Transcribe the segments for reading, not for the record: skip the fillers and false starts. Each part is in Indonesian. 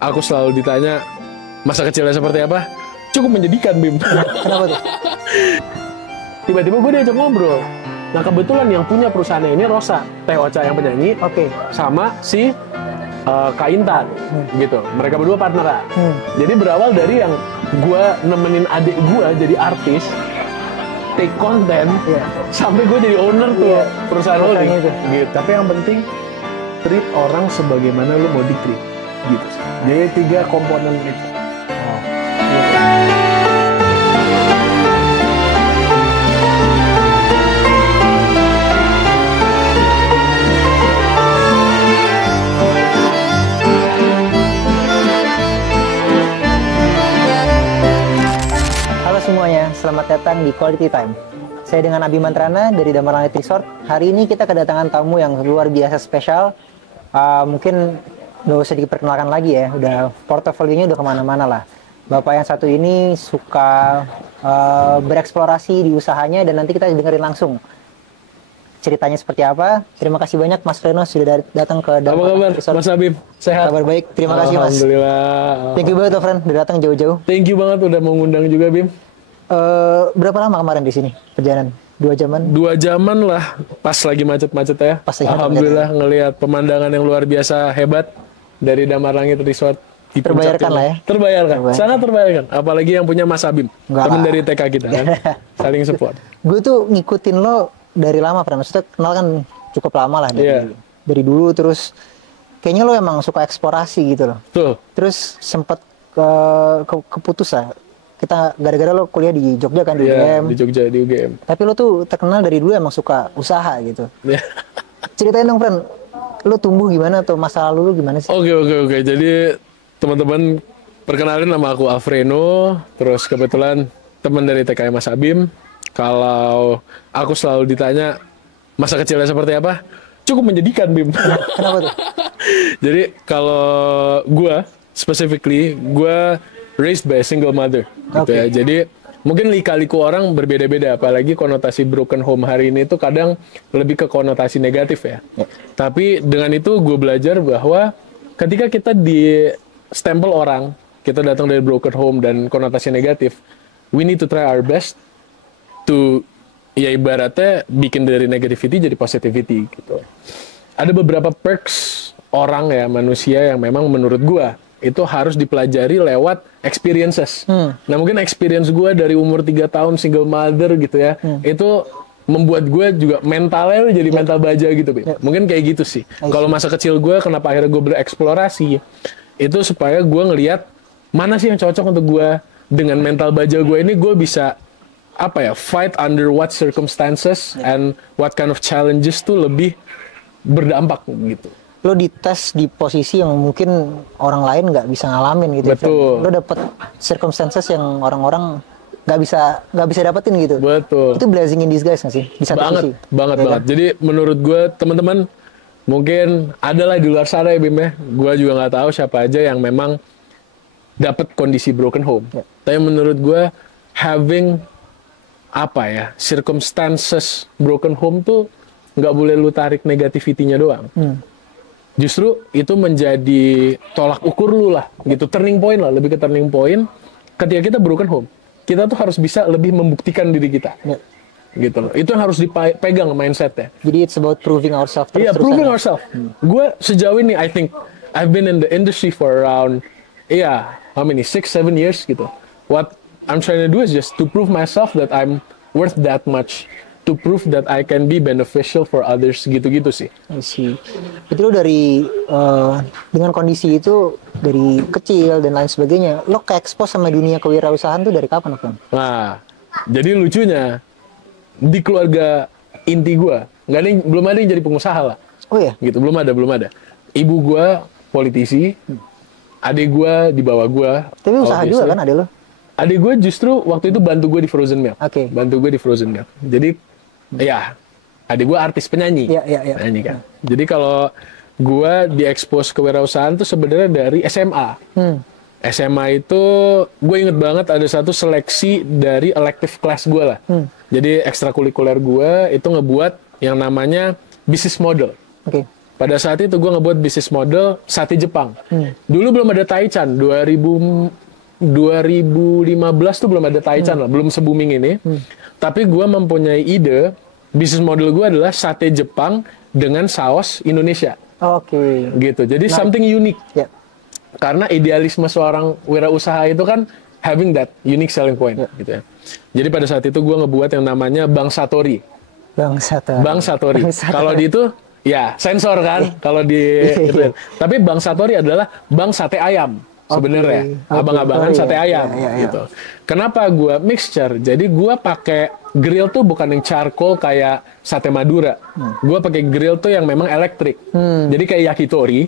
aku selalu ditanya masa kecilnya seperti apa, cukup menjadikan, Bim. Kenapa tuh? Tiba-tiba gue diajak ngobrol. Nah kebetulan yang punya perusahaannya ini Rosa, Teh Ocha yang penyanyi, Oke. sama si Kak Intan, gitu. Mereka berdua partneran. Jadi berawal dari yang gue nemenin adik gue jadi artis, take konten, sampai gue jadi owner tuh perusahaan holding. itu. Gitu. Tapi yang penting treat orang sebagaimana lu mau di-treat, gitu. Jadi 3 komponen itu. Halo semuanya, selamat datang di Quality Time. Saya dengan Abi Mantrana dari Damar Langit Resort. Hari ini kita kedatangan tamu yang luar biasa spesial. Mungkin nggak usah diperkenalkan lagi ya, udah portofolionya udah kemana-mana lah. Bapak yang satu ini suka bereksplorasi di usahanya dan nanti kita dengerin langsung ceritanya seperti apa. Terima kasih banyak Mas Reno sudah datang ke Apa Damar kabar, Langit Resort. Mas Habib? Sehat? Kabar baik, terima kasih Mas. Alhamdulillah. Thank you banget tuh, friend, udah datang jauh-jauh. Thank you banget udah mau ngundang juga, Bim. Berapa lama kemarin di sini perjalanan? 2 jaman? 2 jaman lah, pas lagi macet-macet ya. Pas lagi Alhamdulillah ngelihat pemandangan yang luar biasa hebat dari Damar Langit Resort. Di puncak Terbayarkan ini. lah ya. Terbayarkan, sangat terbayarkan. Apalagi yang punya Mas Habib, Enggak teman lah. dari TK kita kan. Saling support. Gue tuh ngikutin lo dari lama, friend. Maksudnya kenal kan cukup lama lah Iya. dari dulu. Terus kayaknya lo emang suka eksplorasi gitu loh. Tuh, Terus sempet keputus lah. Kita gara-gara lo kuliah di Jogja kan, di ya, UGM. di Jogja, di UGM. Tapi lo tuh terkenal dari dulu emang suka usaha gitu. Ya. Ceritain dong, friend. Lo tumbuh gimana tuh? Masa lalu lo gimana sih? Oke. Jadi teman-teman, perkenalin nama aku Alfreno. Terus kebetulan teman dari TK Mas Habib. Kalau aku selalu ditanya masa kecilnya seperti apa, cukup menjadikan, Bim. Kenapa tuh? Jadi kalau gue specifically, gue raised by a single mother, gitu ya. Jadi mungkin lika-liku orang berbeda-beda, apalagi konotasi broken home hari ini itu kadang lebih ke konotasi negatif ya. Tapi dengan itu gue belajar bahwa ketika kita di stempel orang, kita datang dari broken home dan konotasi negatif, we need to try our best to, ya ibaratnya bikin dari negativity jadi positivity gitu. Ada beberapa perks orang ya, manusia yang memang menurut gua itu harus dipelajari lewat experiences. Nah mungkin experience gua dari umur 3 tahun single mother gitu ya, itu membuat gue juga mentalnya jadi mental baja gitu, Bim. Mungkin kayak gitu sih. Kalau masa kecil gue, kenapa akhirnya gue bereksplorasi, itu supaya gue ngelihat mana sih yang cocok untuk gue. Dengan mental baja gue ini, gue bisa apa ya, fight under what circumstances and what kind of challenges tuh lebih berdampak gitu. Lo dites di posisi yang mungkin orang lain nggak bisa ngalamin gitu. Betul. Lo dapet circumstances yang orang-orang nggak bisa dapetin gitu. Betul. Itu blessing in disguise nggak sih? Di satu sisi. Banget. Jadi menurut gue teman-teman mungkin adalah di luar sana ya, Bim ya. Gue juga nggak tahu siapa aja yang memang dapat kondisi broken home. Tapi menurut gue having apa ya, circumstances broken home tuh nggak boleh lu tarik negativity-nya doang. Justru itu menjadi tolak ukur lu lah, gitu, turning point lah, lebih ke turning point. Ketika kita broken home, kita tuh harus bisa lebih membuktikan diri kita, gitu loh. Itu yang harus dipegang mindsetnya. Jadi it's about proving ourselves. Iya, proving ourselves. Gue sejauh ini, I think I've been in the industry for around, how many, 6-7 years gitu. What I'm trying to do is just to prove myself that I'm worth that much. To prove that I can be beneficial for others, gitu-gitu sih. I see. Itu lo dari dengan kondisi itu dari kecil dan lain sebagainya, lo ke-expose sama dunia kewirausahaan tuh dari kapan, Bang? Nah, jadi lucunya di keluarga inti gue belum ada yang jadi pengusaha lah. Oh ya? Gitu, belum ada. Ibu gue politisi, adik gue di bawah gue. Tapi usaha juga kan adek lo? Adik gue justru waktu itu bantu gue di frozen milk. Oke. Bantu gue di frozen milk. Jadi ya, adik gue artis penyanyi. Iya. Penyanyi kan. Jadi kalau gue diekspos kewirausahaan tuh sebenarnya dari SMA. SMA itu gue inget banget ada satu seleksi dari elective class gue lah. Jadi ekstrakurikuler gue itu ngebuat yang namanya business model. Oke. pada saat itu gue ngebuat bisnis model sate Jepang. Dulu belum ada Taichan, 2015 tuh belum ada Taichan lah, belum se-booming ini. Tapi gue mempunyai ide, bisnis model gue adalah sate Jepang dengan saus Indonesia. Oke. Gitu, jadi something unique. Ya. Karena idealisme seorang wirausaha itu kan having that unique selling point. Gitu ya. Jadi pada saat itu gue ngebuat yang namanya Bang Satori. Bang Satori. Bang Satori. Kalau di itu, ya sensor kan. Kalau di itu. Tapi Bang Satori adalah Bang Sate Ayam. Sebenarnya, abang-abangan sate ayam gitu. Kenapa gua mixture? Jadi gua pakai grill tuh bukan yang charcoal kayak sate Madura. Gua pakai grill tuh yang memang elektrik. Jadi kayak yakitori.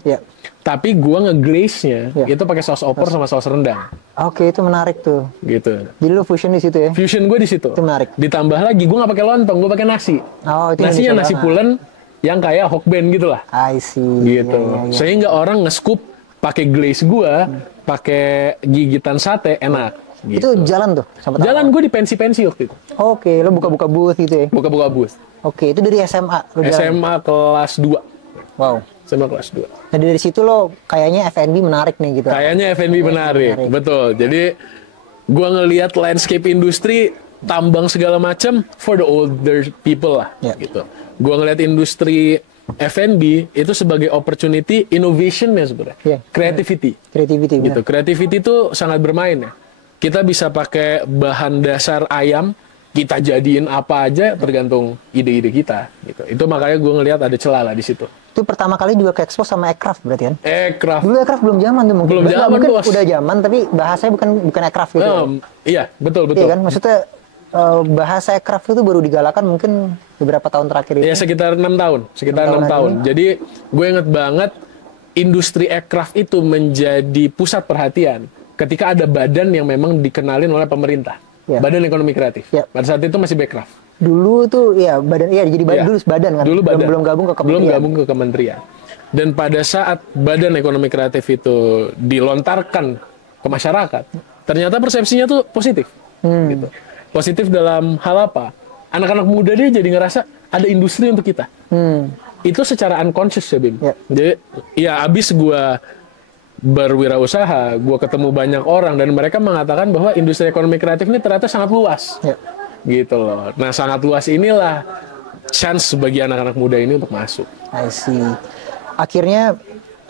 Tapi gua ngeglaze-nya itu pakai saus opor sama saus rendang. Oke, itu menarik tuh. Gitu. Jadi lu fusion di situ ya? Fusion gue di situ. Itu menarik. Ditambah lagi gua nggak pakai lontong, gua pakai nasi. Oh, itu nasinya nasi pulen yang kayak hokben gitu lah. I see. Gitu. Sehingga orang nge-scoop pakai glaze gua, pakai gigitan sate enak. Gitu. Itu jalan tuh? Jalan gue di pensi-pensi waktu itu. Oke, lo buka-buka booth gitu ya? Buka-buka booth. Oke, itu dari SMA? SMA kelas 2. Wow. SMA kelas 2. Nah dari situ lo kayaknya F&B menarik nih gitu? Kayaknya F&B menarik, betul. Jadi gue ngelihat landscape industri, tambang segala macam for the older people lah. Gitu. Gue ngelihat industri F&B itu sebagai opportunity innovation-nya sebenarnya. Creativity gitu. Creativity itu sangat bermain ya. Kita bisa pakai bahan dasar ayam, kita jadiin apa aja tergantung ide-ide kita gitu. Itu makanya gue ngelihat ada celah lah di situ. Itu pertama kali juga ke expose sama aircraft berarti kan? Aircraft. Dulu aircraft belum zaman tuh mungkin. Belum zaman, mungkin bos. Udah zaman tapi bahasanya bukan aircraft gitu. Iya, betul. Iya kan? Maksudnya bahasa aircraft itu baru digalakan mungkin beberapa tahun terakhir ini. Ya sekitar 6 tahun. Sekitar 6 tahun. Jadi gue inget banget industri aircraft itu menjadi pusat perhatian ketika ada badan yang memang dikenalin oleh pemerintah. Badan Ekonomi Kreatif. Pada saat itu masih Bekraf. Dulu tuh ya badan, jadi badan dulu badan kan. Dulu badan. Belum gabung ke kementerian. Belum gabung ke kementerian. Dan pada saat Badan Ekonomi Kreatif itu dilontarkan ke masyarakat, ternyata persepsinya tuh positif. Gitu. Positif dalam hal apa? Anak-anak muda dia jadi ngerasa ada industri untuk kita. Itu secara unconscious ya, Bim. Jadi ya abis gue berwirausaha, gue ketemu banyak orang dan mereka mengatakan bahwa industri ekonomi kreatif ini ternyata sangat luas. Gitu loh. Nah, sangat luas inilah chance bagi anak-anak muda ini untuk masuk. I see. Akhirnya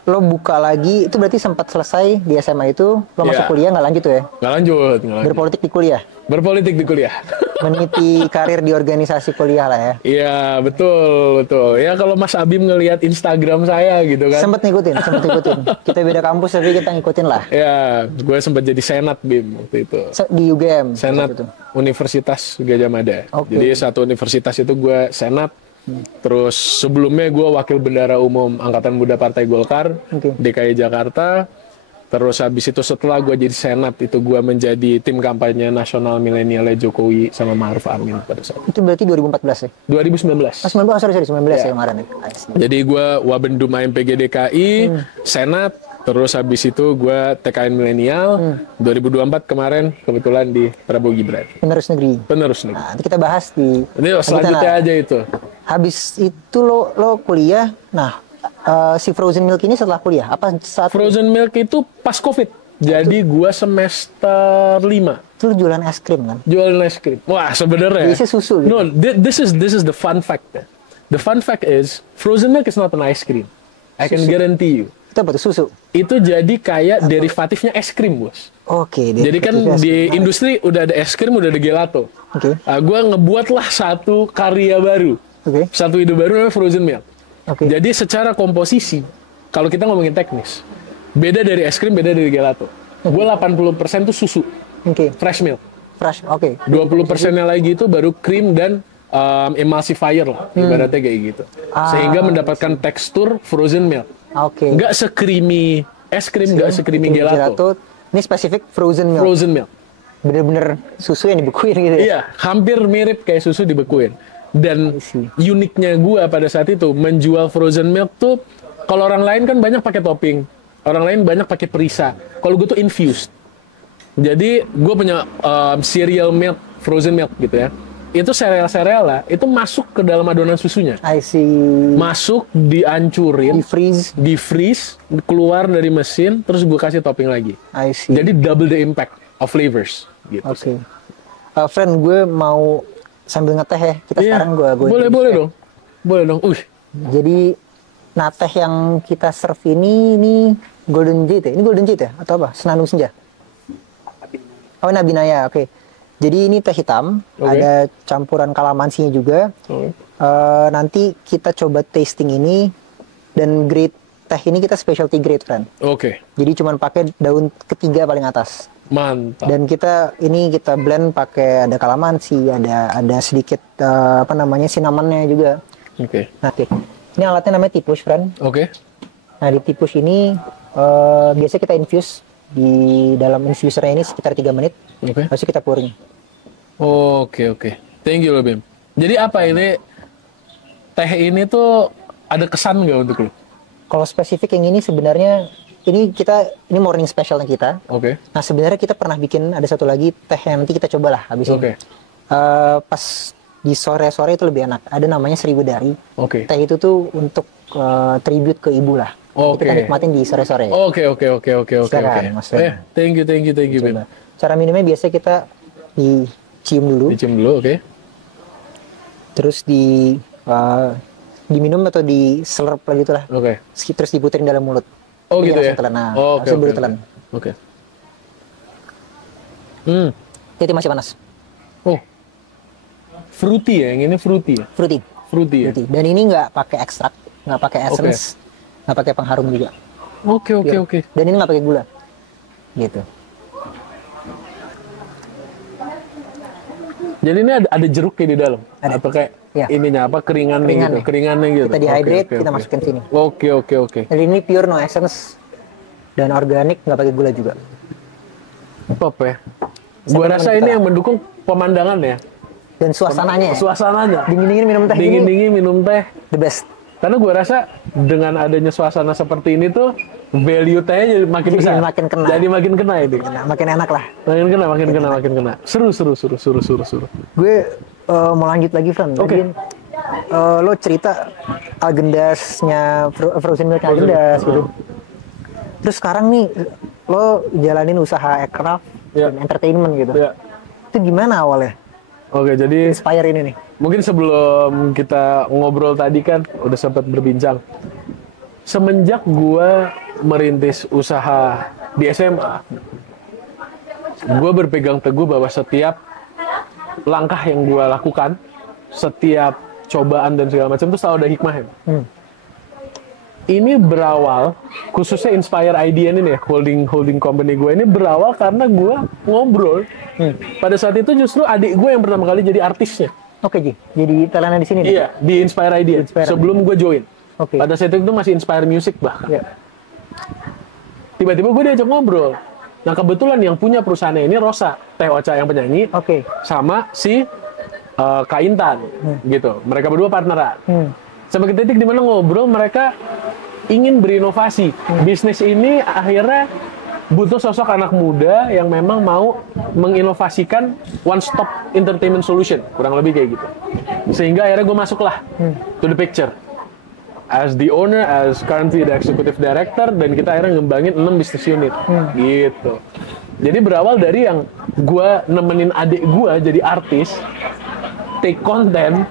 lo buka lagi, itu berarti sempat selesai di SMA itu, lo masuk kuliah nggak lanjut tuh ya? Nggak lanjut. Berpolitik di kuliah? Berpolitik di kuliah. Meniti karir di organisasi kuliah lah ya? Iya, betul. Ya kalau Mas Abim ngelihat Instagram saya gitu kan. Sempet ngikutin. Kita beda kampus tapi kita ngikutin lah. Ya, gue sempat jadi senat, Bim, waktu itu. Di UGM? Senat Universitas Gadjah Mada. Jadi satu universitas itu gue senat. Terus sebelumnya gue wakil bendara umum Angkatan Muda Partai Golkar DKI Jakarta. Terus habis itu setelah gue jadi senat itu gue menjadi tim kampanye nasional milenialnya Jokowi sama Ma'ruf Amin pada saat itu. Berarti 2014 ya? 2019. 19 ya kemarin ya? Jadi gue Wabendum AMPG DKI, senat, terus habis itu gue TKN milenial, 2024 kemarin kebetulan di Prabowo Gibran. Penerus negeri. Nah, nanti kita bahas di... Ini selanjutnya aja itu. Habis itu lo kuliah, nah si frozen milk ini setelah kuliah? Apa saat frozen milk itu pas COVID. Jadi gua semester 5. Itu lu jualan es krim kan? Jualan es krim. Wah, sebenarnya. Isi susu. Gitu. No, this is the fun fact. The fun fact is frozen milk is not an ice cream. I can guarantee you. Itu apa tuh, susu? Itu jadi kayak derivatifnya es krim, Bos. Oke. Jadi kan di industri udah ada es krim, udah ada gelato. Gua ngebuatlah satu karya baru. Satu ide baru namanya frozen milk. Jadi secara komposisi, kalau kita ngomongin teknis, beda dari es krim, beda dari gelato. Gue 80% tuh susu, fresh milk. 20%-nya lagi itu baru krim dan emulsifier lah, ibaratnya kayak gitu. Sehingga mendapatkan tekstur frozen milk. Nggak se-creamy es krim, nggak se-creamy gelato. Ini spesifik frozen milk. Frozen milk. Bener-bener susu yang dibekuin gitu ya? Iya, hampir mirip kayak susu dibekuin. Dan uniknya gue pada saat itu menjual frozen milk tuh, kalau orang lain kan banyak pakai topping, orang lain banyak pakai perisa. Kalau gue tuh infused. Jadi gue punya cereal milk, frozen milk gitu ya. itu sereal-sereal lah, itu masuk ke dalam adonan susunya. I see. Masuk, dihancurin, Di freeze. keluar dari mesin, terus gue kasih topping lagi. I see. Jadi double the impact of flavors. Gitu. Oke. Friend, gue mau sambil ngeteh ya. Kita Iya. sekarang gue Boleh dong. Boleh dong. Jadi, nah teh yang kita serve ini Golden Jade ya? Ini Golden Jade ya? Atau apa? Senandung Senja? Oh, Nabinaya, oke. Jadi ini teh hitam, ada campuran kalamansinya juga. Nanti kita coba tasting ini, dan grade teh ini kita specialty grade, friend. Oke. Jadi cuman pakai daun ketiga paling atas. Mantap. Dan kita blend pakai ada kalamansi, ada sedikit cinnamonnya juga. Oke. Nah, ini alatnya namanya tipus, friend. Oke. Nah, di tipus ini biasa kita infuse di dalam infusernya ini sekitar 3 menit. Oke. Lalu kita pouring. Oke. Thank you loh, Bim. Jadi apa ini, teh ini tuh ada kesan nggak untuk lo? Kalau spesifik yang ini sebenarnya, ini morning specialnya kita. Oke. Nah, sebenarnya kita pernah bikin ada satu lagi teh yang nanti kita cobalah habis ini. Pas di sore-sore itu lebih enak. Ada namanya Sriwedari. Oke. Teh itu tuh untuk tribute ke ibu lah. Oke. Kita nikmatin di sore-sore. Oke. Silakan, Mas Ren. Thank you, Bim. Cara minumnya biasa kita dicium dulu. Dicium dulu, oke. Terus diminum atau diselurp lah gitu lah. Oke. Terus diputerin dalam mulut. Oh Ini gitu ya? langsung telan. Nah, Oke. langsung baru telan. Oke. Jadi masih panas. Oh. Fruity ya, yang ini fruity ya? Fruity. Fruity ya? Dan ini nggak pakai ekstrak, nggak pakai essence, nggak pakai pengharum juga. Oke. Dan ini nggak pakai gula. Gitu. Jadi ini ada jeruknya di dalam? Ada. Atau kayak Ya. ininya apa, keringannya gitu? Kita dehydrate, Oke. kita masukin sini. Oke. Dan ini pure no essence dan organik, nggak pakai gula juga. Top ya. Gua rasa ini yang mendukung pemandangan ya. Dan suasananya. Suasananya. Dingin-dingin minum teh. Dingin-dingin minum teh. The best. Karena gue rasa dengan adanya suasana seperti ini tuh value tehnya jadi makin besar. Makin kena. Jadi makin kena ini. Nah, makin enak lah. Makin kena. Seru. Gue mau lanjut lagi, Fran. Oke. Tadi, lo cerita agendasnya Frozen Milk Agendas gitu. Terus sekarang nih lo jalanin usaha aircraft dan entertainment gitu. Ya. Itu gimana awalnya? Oke, jadi Inspire ini nih. mungkin sebelum kita ngobrol tadi kan udah sempat berbincang. Semenjak gua merintis usaha di SMA, gua berpegang teguh bahwa setiap langkah yang gua lakukan, setiap cobaan dan segala macam itu selalu ada hikmahnya. Ini berawal, khususnya Inspire Idea ini nih, holding company gue ini berawal karena gue ngobrol. Pada saat itu justru adik gue yang pertama kali jadi artisnya. Oke, Ji. Jadi talentnya di sini nih? Iya, di Inspire Idea. Sebelum gue join. Oke. Pada saat itu masih Inspire Music bahkan. Iya. Tiba-tiba gue diajak ngobrol. Nah kebetulan yang punya perusahaannya ini Rosa, Teh Ocha yang penyanyi, Oke. sama si Kak Intan, gitu. Mereka berdua partneran. Sampai ke titik dimana ngobrol, mereka ingin berinovasi. Bisnis ini akhirnya butuh sosok anak muda yang memang mau menginovasikan one stop entertainment solution, kurang lebih kayak gitu. Sehingga akhirnya gue masuklah to the picture as the owner, as currently the executive director, dan kita akhirnya ngembangin 6 business unit gitu. Jadi berawal dari yang gue nemenin adik gue jadi artis, take konten,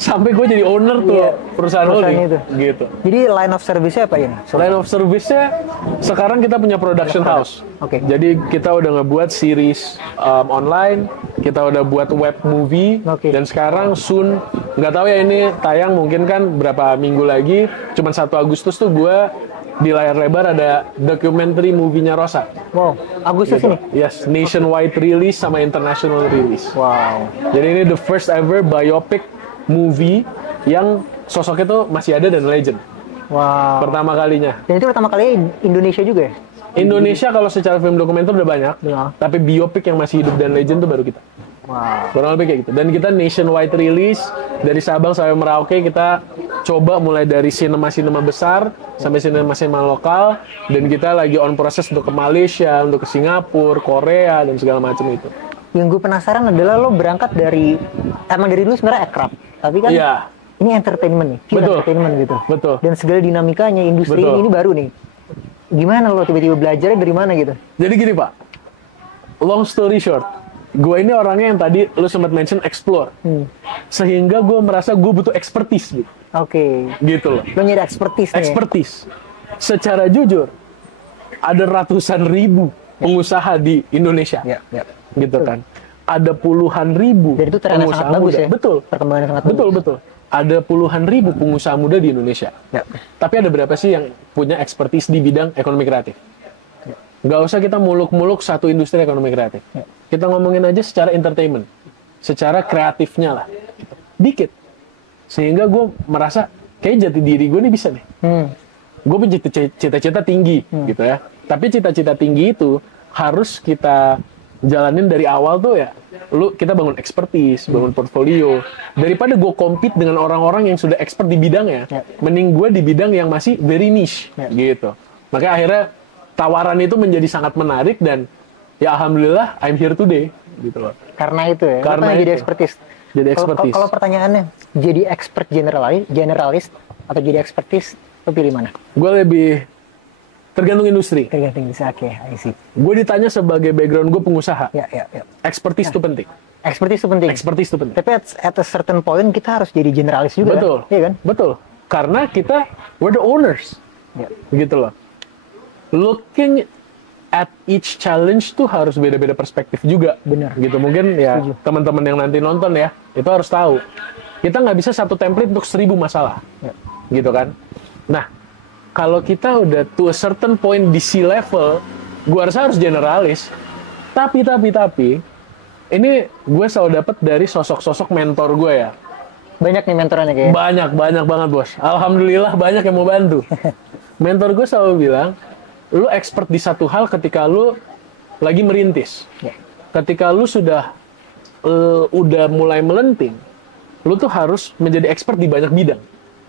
sampai gue jadi owner tuh perusahaan holding itu. gitu. Jadi line of service-nya apa ini? Line of service-nya sekarang kita punya production house. Oke. Jadi kita udah ngebuat series online, kita udah buat web movie, dan sekarang soon, nggak tahu ya ini tayang mungkin kan berapa minggu lagi, cuman 1 Agustus tuh gue di layar lebar ada documentary movie-nya Rosa. Wow, Agustus ini? Yes, nationwide release sama international release. Wow. Jadi ini the first ever biopic movie yang sosoknya tuh masih ada dan legend. Wow. Pertama kalinya. Dan itu pertama kali Indonesia juga ya? Indonesia kalau secara film dokumenter udah banyak, tapi biopic yang masih hidup dan legend tuh baru kita. Wow. Kurang lebih kayak gitu. Dan kita nationwide release dari Sabang sampai Merauke, kita coba mulai dari sinema-sinema besar sampai sinema-sinema lokal, dan kita lagi on proses untuk ke Malaysia, untuk ke Singapura, Korea, dan segala macam itu. Yang gue penasaran adalah lo berangkat dari emang dari dulu sebenarnya aircraft, tapi kan Iya. ini entertainment nih, pure Betul. entertainment gitu. Betul. Dan segala dinamikanya industri Betul. ini baru nih. Gimana lo tiba-tiba belajarnya dari mana gitu? Jadi gini Pak, long story short, gue ini orangnya yang tadi lu sempat mention explore, sehingga gue merasa gue butuh expertise gitu, Oke. gitu loh. Lo nyari expertise nih. Expertise. Secara jujur, ada ratusan ribu pengusaha di Indonesia, Ya, ya. gitu kan. Ada puluhan ribu Dan itu tren yang sangat bagus muda. ya. Betul, Perkembangan sangat betul, bagus. betul. Ada puluhan ribu pengusaha muda di Indonesia. Ya. Tapi ada berapa sih yang punya expertise di bidang ekonomi kreatif? Nggak usah kita muluk-muluk satu industri ekonomi kreatif. Kita ngomongin aja secara entertainment, secara kreatifnya lah. Dikit. Sehingga gue merasa, kayak jati diri gue nih bisa nih. Gue punya cita-cita tinggi, gitu ya. Tapi cita-cita tinggi itu harus kita jalanin dari awal tuh ya. Kita bangun expertise, bangun portfolio. Daripada gue compete dengan orang-orang yang sudah expert di bidangnya, mending gue di bidang yang masih very niche, gitu. Makanya akhirnya tawaran itu menjadi sangat menarik dan ya alhamdulillah I'm here today, gitu loh. Karena itu ya. Karena lo jadi itu. expertise. Jadi expertise. Kalau pertanyaannya, jadi expert generalis atau jadi expertise, lo pilih mana? Gue lebih tergantung industri. Tergantung bisa. Oke, I see. Gue ditanya sebagai background gue pengusaha, Ya, ya, ya. expertise itu penting. Expertise itu penting. Expertise itu penting. Tapi at a certain point kita harus jadi generalis juga. Betul. Kan? Iya kan? Betul. Karena kita we're the owners. Ya. Gitu loh. Looking at each challenge tuh harus beda-beda perspektif juga. Benar. Gitu mungkin ya Setuju. teman-teman yang nanti nonton ya, itu harus tahu. Kita nggak bisa satu template untuk 1000 masalah. Ya. Gitu kan. Nah, kalau kita udah to a certain point di C-level, gua rasa harus generalis. Tapi, ini gue selalu dapat dari sosok-sosok mentor gue ya. Banyak nih mentorannya kayaknya. Banyak banget bos. Alhamdulillah banyak yang mau bantu. Mentor gue selalu bilang, lu expert di satu hal ketika lu lagi merintis. Ya. Ketika lu sudah udah mulai melenting, lu tuh harus menjadi expert di banyak bidang.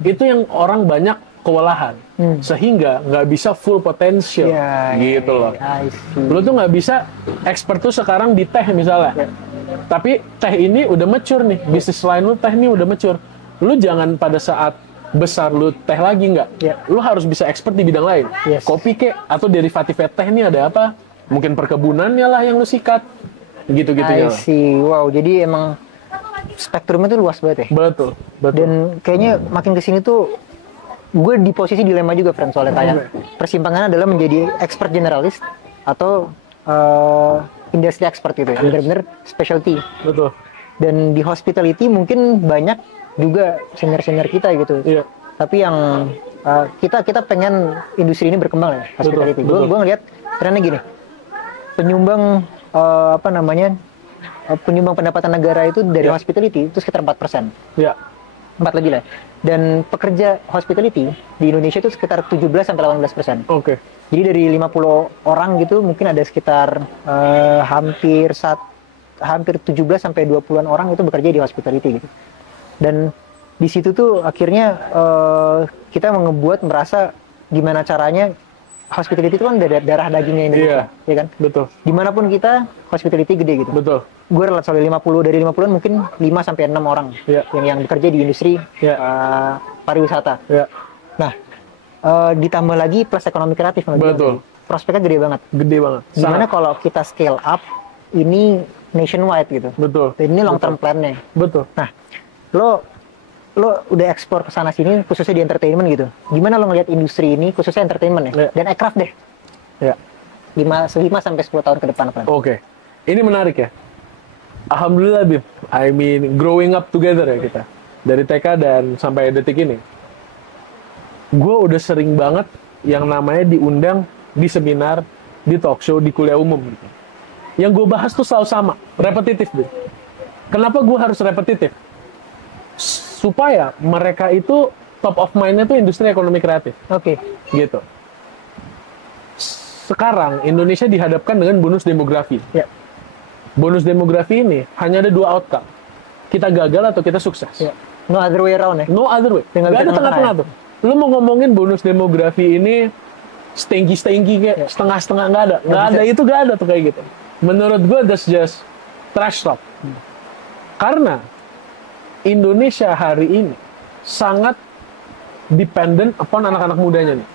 Itu yang orang banyak kewalahan, sehingga nggak bisa full potential, Ya, gitu loh. I see. Lu tuh nggak bisa expert tuh sekarang di teh misalnya. Ya. Tapi teh ini udah mature nih, bisnis lain lu teh ini udah mature. Lu jangan pada saat besar lu teh lagi nggak. Ya. Lu harus bisa expert di bidang lain. Yes. Kopi kek atau derivatifnya teh ini ada apa? Mungkin perkebunannya lah yang lu sikat. Gitu-gitunya I lah. see. Wow, jadi emang spektrumnya tuh luas banget ya. Betul. Dan kayaknya makin kesini tuh gue di posisi dilema juga, friend, soalnya kayak persimpangannya adalah menjadi expert generalis atau industri expert gitu ya, bener-bener specialty. Betul. Dan di hospitality mungkin banyak juga senior-senior kita gitu. Iya. Tapi yang kita pengen industri ini berkembang ya, hospitality. Betul. Gue ngeliat trennya gini, penyumbang penyumbang pendapatan negara itu dari hospitality itu sekitar 4%. Ya. 4 lebih lah. Dan pekerja hospitality di Indonesia itu sekitar 17-18%. Oke. Jadi dari 50 orang gitu mungkin ada sekitar hampir 17-20-an orang itu bekerja di hospitality gitu. Dan di situ tuh akhirnya kita merasa gimana caranya hospitality itu kan darah dagingnya Indonesia, ya kan? Betul. Dimanapun kita hospitality gede gitu. Betul. Gue relate soal 50-an mungkin 5-6 orang yang bekerja di industri pariwisata. Ya. Nah, ditambah lagi plus ekonomi kreatif. Betul. Prospeknya gede banget. Gede banget. Gimana kalau kita scale up ini nationwide gitu. Betul. Dan ini long term plan-nya. Betul. Nah, lo udah ekspor ke sana sini khususnya di entertainment gitu. Gimana lo ngelihat industri ini khususnya entertainment ya? Dan aircraft deh. Ya. 5-10 tahun ke depan, Pak. Oke. Ini menarik ya. Alhamdulillah, Bim. I mean, growing up together ya kita. Dari TK dan sampai detik ini. Gue udah sering banget yang namanya diundang di seminar, di talk show, di kuliah umum gitu. Yang gue bahas tuh selalu sama, repetitif, Bim. Kenapa gue harus repetitif? Supaya mereka itu top of mind-nya tuh industri ekonomi kreatif. Oke. Gitu. Sekarang Indonesia dihadapkan dengan bonus demografi. Ya. Bonus demografi ini hanya ada 2 outcome. Kita gagal atau kita sukses. Ya. No other way around ya. No other way. Tinggal Gak bisa ada tengah-tengah ya. tuh. Lu mau ngomongin bonus demografi ini stengki kayak setengah-setengah, nggak ada. Nggak ada, itu nggak ada tuh kayak gitu. Menurut gue that's just trash talk. Karena Indonesia hari ini sangat dependent upon anak-anak mudanya nih.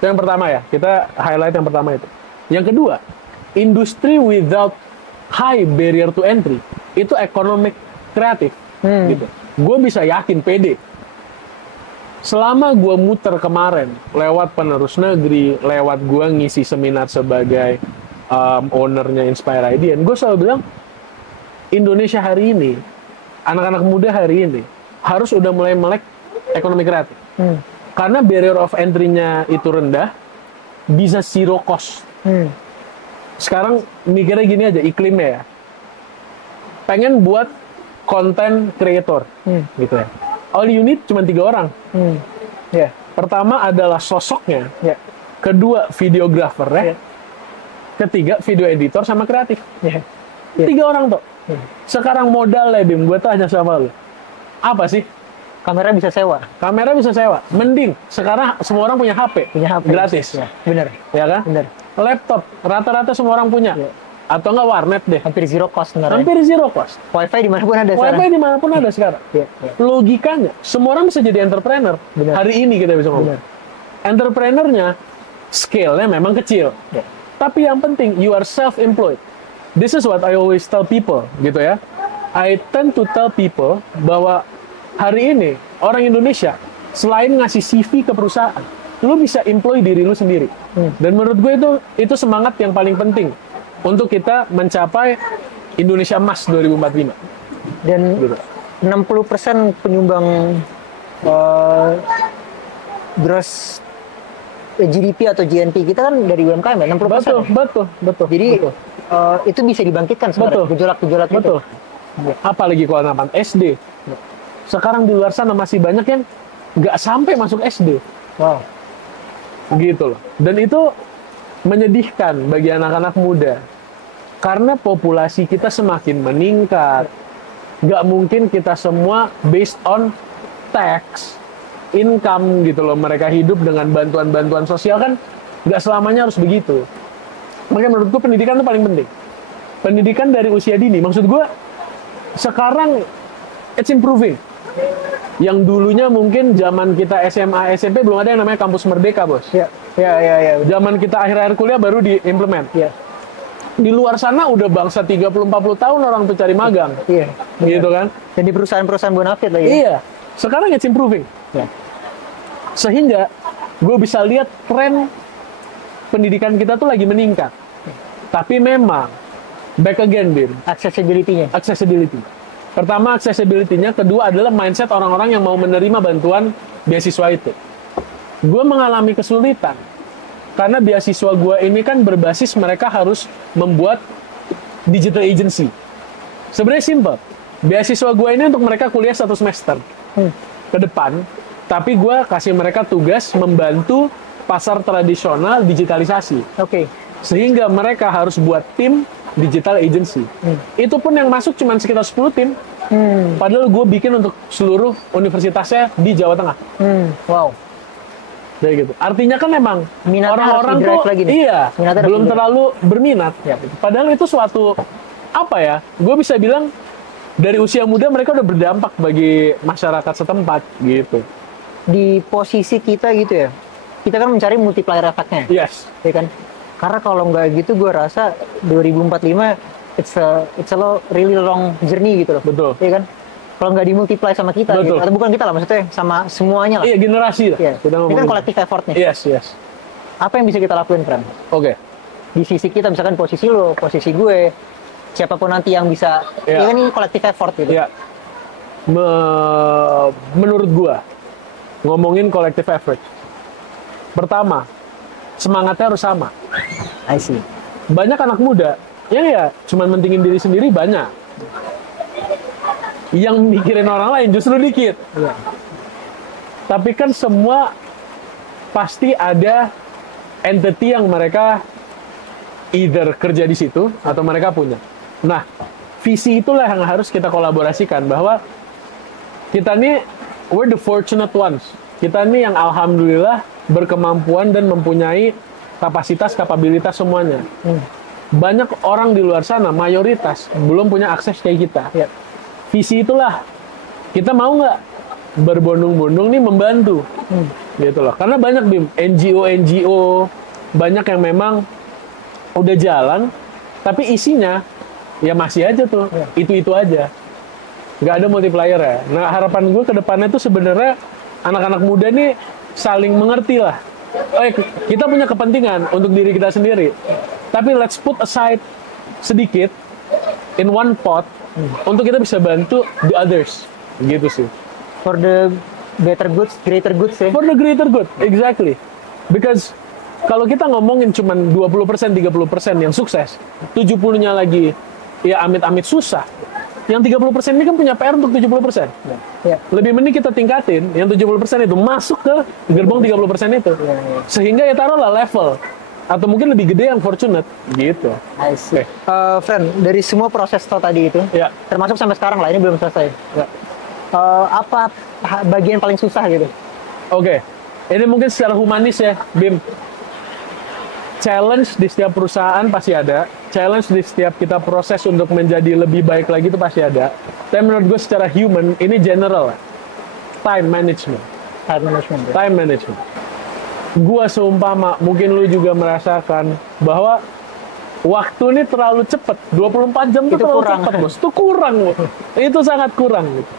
Itu yang pertama ya, kita highlight yang pertama itu. Yang kedua, industri without high barrier to entry itu ekonomi kreatif. Gitu. Gue bisa yakin pede. Selama gue muter kemarin, lewat penerus negeri, lewat gue ngisi seminar sebagai ownernya Inspire ID, gue selalu bilang, Indonesia hari ini, anak-anak muda hari ini, harus udah mulai melek ekonomi kreatif. Karena barrier of entry-nya itu rendah, bisa zero cost. Sekarang mikirnya gini aja, iklimnya ya. Pengen buat konten creator, gitu ya. All you need cuma 3 orang. Yeah. Pertama adalah sosoknya, kedua videographer ya, ketiga video editor sama kreatif. 3 orang tuh. Sekarang modal ya Bim, gue tanya sama lu, apa sih? Kamera bisa sewa. Kamera bisa sewa. Mending sekarang semua orang punya HP, gratis. Ya, bener. Ya kan? Bener. Laptop rata-rata semua orang punya. Atau nggak warnet deh. Hampir zero cost sebenarnya. Hampir zero cost. Wifi dimanapun ada sekarang. Wifi dimanapun ada sekarang. Logikanya, semua orang bisa jadi entrepreneur. Hari ini kita bisa ngomong. Entrepreneurnya, scale-nya memang kecil. Tapi yang penting, you are self-employed. This is what I always tell people, gitu ya. I tend to tell people bahwa hari ini, orang Indonesia, selain ngasih CV ke perusahaan, lu bisa employ diri lu sendiri. Dan menurut gue itu semangat yang paling penting untuk kita mencapai Indonesia Emas 2045. Dan Gitu. 60% penyumbang gross GDP atau GNP kita kan dari UMKM ya, 60%. Betul. Jadi itu bisa dibangkitkan sebenarnya, gejolak-gejolak itu. Betul. Apalagi kalau anak SD. Sekarang di luar sana masih banyak yang nggak sampai masuk SD. Wow. Gitu loh. Dan itu menyedihkan bagi anak-anak muda. Karena populasi kita semakin meningkat. Nggak mungkin kita semua based on tax, income gitu loh. Mereka hidup dengan bantuan-bantuan sosial kan nggak selamanya harus begitu. Makanya menurutku pendidikan itu paling penting. Pendidikan dari usia dini. Maksud gue, sekarang it's improving. Yang dulunya mungkin zaman kita SMA, SMP belum ada yang namanya kampus merdeka, bos. Ya. Zaman kita akhir-akhir kuliah baru diimplement. Ya. Di luar sana udah bangsa 30-40 tahun orang tuh cari magang. Iya. Gitu kan? Dan di perusahaan-perusahaan bonafit lagi. Iya. Sekarang it's improving. Ya. Sehingga gue bisa lihat tren pendidikan kita tuh lagi meningkat. Tapi memang, back again, Bim. Accessibility-nya. Accessibility. Pertama, accessibility-nya. Kedua adalah mindset orang-orang yang mau menerima bantuan beasiswa itu. Gue mengalami kesulitan. Karena beasiswa gue ini kan berbasis mereka harus membuat digital agency. Sebenarnya simple. Beasiswa gue ini untuk mereka kuliah 1 semester ke depan. Tapi gue kasih mereka tugas membantu pasar tradisional digitalisasi. Oke. Sehingga mereka harus buat tim digital agency. Itu pun yang masuk cuma sekitar 10 tim. Padahal gue bikin untuk seluruh universitasnya di Jawa Tengah. Wow. Kayak gitu. Artinya kan memang Minatnya orang-orang harus di-drive tuh lagi nih. iya Minatnya harus belum di-drive. terlalu berminat. Padahal itu suatu apa ya? Gue bisa bilang dari usia muda mereka udah berdampak bagi masyarakat setempat gitu. Di posisi kita gitu ya, kita kan mencari multiplier efeknya. Yes. Ya kan? Karena kalau nggak gitu gue rasa 2045 it's a really long journey gitu loh. Betul. Iya kan? Kalau nggak dimultiply sama kita gitu. Atau bukan kita lah, maksudnya sama semuanya lah. Iya, generasi lah. Iya. Kita Ini ngomongin. kan collective effort nih. Yes. Apa yang bisa kita lakuin, Fran? Oke. Di sisi kita, misalkan posisi lo, posisi gue, siapapun nanti yang bisa, Iya. ya kan ini collective effort gitu. Ya. Menurut gua ngomongin collective effort. Pertama, semangatnya harus sama. I see. Banyak anak muda yang ya cuman mentingin diri sendiri banyak. Yang mikirin orang lain justru dikit. Iya. Tapi kan semua pasti ada entity yang mereka either kerja di situ atau mereka punya. Nah, visi itulah yang harus kita kolaborasikan bahwa kita nih we're the fortunate ones. Kita nih yang alhamdulillah berkemampuan dan mempunyai kapasitas, kapabilitas semuanya. banyak orang di luar sana, mayoritas belum punya akses kayak kita. Ya. Visi itulah, kita mau nggak berbondong-bondong nih membantu, gitu loh. Karena banyak Bim, NGO banyak yang memang udah jalan, tapi isinya ya masih aja tuh, itu aja, nggak ada multiplier ya. Nah harapan gue ke depannya tuh sebenarnya anak-anak muda nih saling mengerti lah. Kita punya kepentingan untuk diri kita sendiri, tapi let's put aside sedikit in one pot untuk kita bisa bantu the others, gitu sih. For the better goods, greater goods ya. For the greater good, exactly. Because kalau kita ngomongin cuman 20%, 30% yang sukses, 70-nya lagi ya amit-amit susah. Yang 30% ini kan punya PR untuk 70%. Ya. Lebih mending kita tingkatin yang 70% itu masuk ke gerbong 30% itu. Sehingga ya taruhlah level atau mungkin lebih gede yang fortunate gitu. I see. Friend, dari semua proses tadi itu, Ya. termasuk sampai sekarang lah, ini belum selesai. Ya. Apa bagian paling susah gitu? Oke. Ini mungkin secara humanis ya, Bim. Challenge di setiap perusahaan pasti ada. Challenge di setiap kita proses untuk menjadi lebih baik lagi itu pasti ada. Tapi menurut gue secara human, ini general. Time management. Time management. Ya. Time management. Gua seumpama, mungkin lu juga merasakan bahwa waktu ini terlalu cepat. 24 jam itu terlalu kurang. cepat, Bos. Itu kurang, Bos. Itu sangat kurang. Gitu.